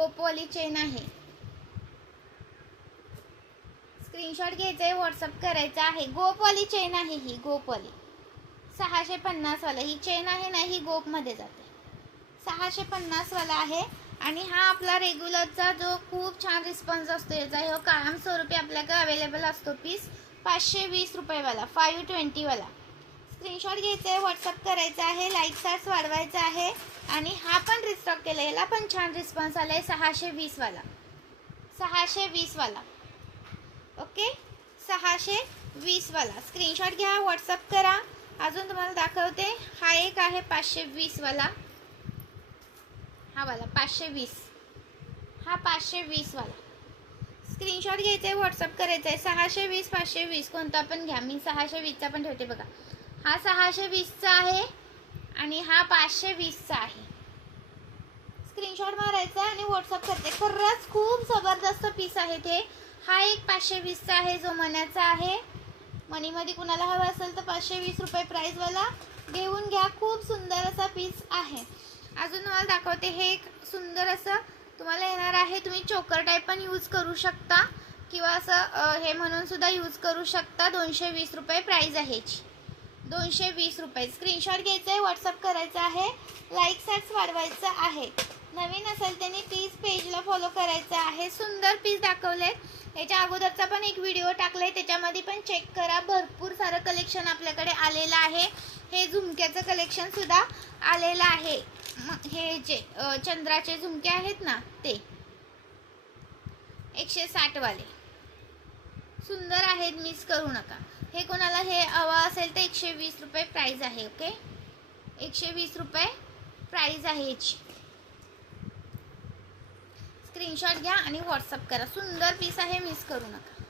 गोपवाली chain आहे. Screenshot घ्यायचा आहे, व्हॉट्सअप करायचा आहे. गोपवाली चेन आहे ही, गोपवाली 650 वाला. ही चेन आहे ना, ही गोपमध्ये जाते. 650 वाला आहे. आणि हा आपला रेग्युलरचा जो खूप छान रिस्पॉन्स असतो याचा, हे कायमस्वरूपी आपल्याकडे अवेलेबल असतो पीस. 520 रुपयेवाला, 520 वाला. स्क्रीनशॉट घ्यायचा आहे, व्हॉट्सअप करायचा आहे, लाईक स्टार्स वाढवायचा आहे. आणि हा पण रिस्टॉक केला, याला पण छान रिस्पॉन्स आला आहे. 620 वाला, 620 वाला. ओके, 620 वाला. स्क्रीनशॉट घ्या, व्हॉट्सअप करा. अजून तुम्हाला दाखवते, हा एक आहे 520 वाला. हा वाला 520, हा 520 वाला. स्क्रीनशॉट घ्यायचा आहे, व्हॉट्सअप करायचा आहे. 620 520 कोणता पण घ्या, मी 620चा पण ठेवते बघा. हा 620चा आहे आणि हा 520चा आहे. स्क्रीनशॉट मारायचा आणि व्हॉट्सअप करते. खरंच खूप जबरदस्त पीस आहे ते. हा एक 520चा आहे, जो मण्याचा आहे. मनीमध्ये कुणाला हवा असेल तर 520 रुपये प्राईजवाला घेऊन घ्या. खूप सुंदर असा पीस आहे. अजून तुम्हाला दाखवते, हे एक सुंदर असं तुम्हाला येणार आहे. तुम्ही चोकर टाईप पण यूज करू शकता किंवा असं हे म्हणून सुद्धा यूज करू शकता. 220 रुपये प्राईज आहे याची, 220 रुपये. स्क्रीनशॉट घ्यायचा आहे, व्हॉट्सअप करायचा आहे, लाईक स्टार्स वाढवायचं आहे. नवीन असेल त्यांनी प्लीज पेजला फॉलो करायचं आहे. सुंदर पीस दाखवलेत. याच्या अगोदरचा पण एक व्हिडिओ टाकलाय, त्याच्यामध्ये पण चेक करा. भरपूर सारं कलेक्शन आपल्याकडे आलेलं आहे. हे झुमक्याचं कलेक्शन सुद्धा आलेलं आहे. हे जे चंद्राचे झुमके आहेत ना, ते 160 वाले सुंदर आहेत, मिस करू नका. हे कोणाला हे हवा असेल तर 120 रुपये प्राईज आहे. ओके, 120 रुपये प्राईज आहे याची. स्क्रीनशॉट घ्या आणि व्हॉट्सअप करा. सुंदर पीस आहे, मिस करू नका.